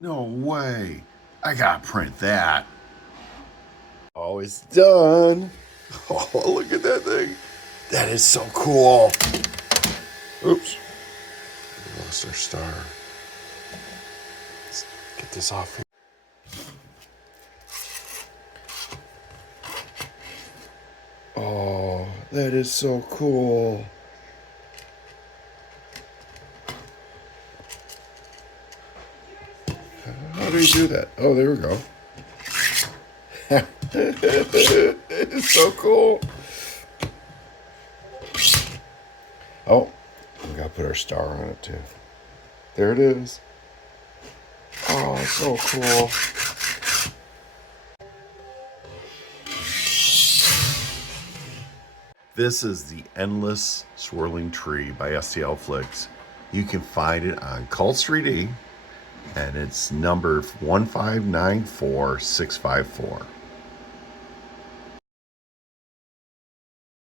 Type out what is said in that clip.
No way. I gotta print that. Oh, it's done. Oh, look at that thing. That is so cool. Oops. We lost our star. Let's get this off here. Oh, that is so cool. How do you do that? Oh, there we go. It's so cool. Oh, we gotta put our star on it too. There it is. Oh, so cool. This is the Endless Swirling Tree by STL Flicks. You can find it on Cult Street E, and it's number 1594654.